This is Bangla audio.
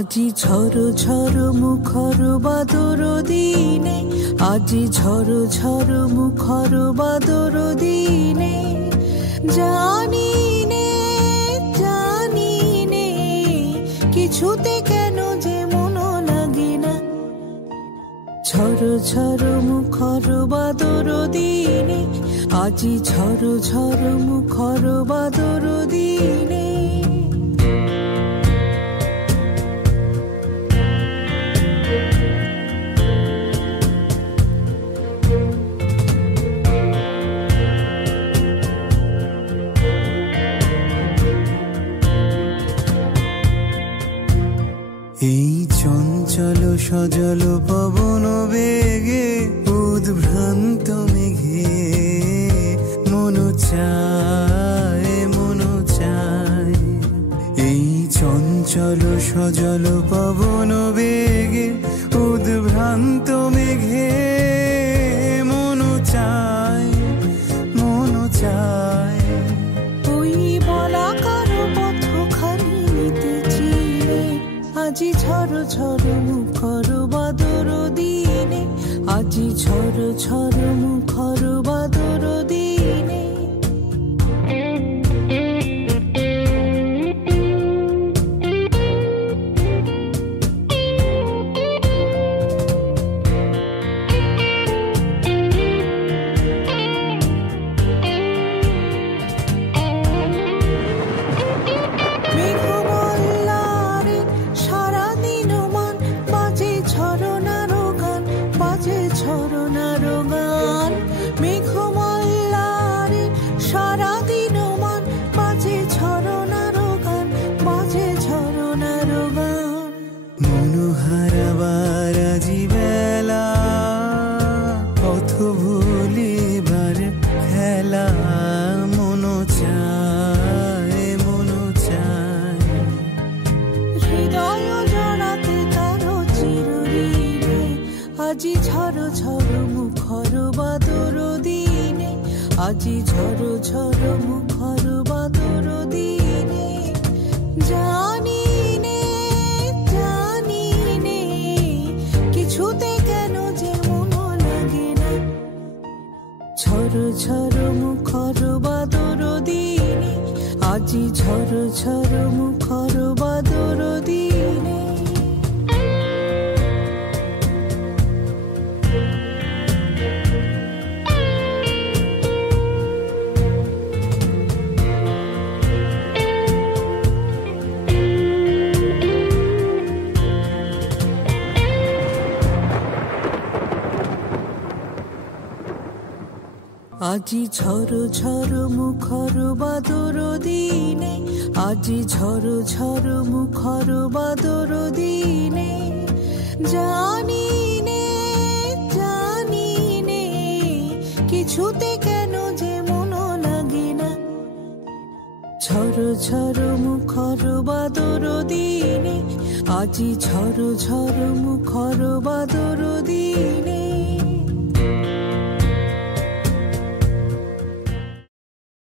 আজি ঝড় ঝড় মুখর বাদর দিনে, আজি ঝড় ঝড় মুখর বাদর দিনে, জানি নে কিছুতে কেন যে মন লাগে না। ঝড় ঝড় মুখর বাদর দিনে, আজি ঝড় ঝড় মুখর বাদর দিনে। এই চঞ্চল সজল পবন বেগে, উদ্ভ্রান্ত মেঘে মন চায় মন চায়। এই চঞ্চল সজল পবন বেগে, উদ্ভ্রান্ত মেঘে মন চায় মন চায়। ওই বলাকার পথখানি নিতেছিলে, আজি ঝড় ঝড় মুখর বাদর দিনে, আজি ঝড় ঝড় মুখর বাদর দিনে। মনোহারাবার আজি বেলা, পথ ভুলিবার খেলা, মন চায় মন চায়। হৃদয় জড়াতে কারো চিরঋণে, আজি ঝড় ঝড় মুখর বাদর দিনে, আজি ঝড় ঝড় মুখর বাদর দিনে। জানি নে কিছুতে কেন যে মন লাগে না। ঝড় ঝড় মুখর বাদর দিনে, আজি ঝড় ঝড় মুখর বাদর দিনে। আজি ঝড় ঝড় মুখর বাদর দিনে, আজি ঝড় ঝড় মুখর বাদর দিনে। জানি নে কিছুতে কেন যে মন লাগে না। ঝড় ঝড় মুখর বাদর দিনে, আজি ঝড় ঝড় মুখর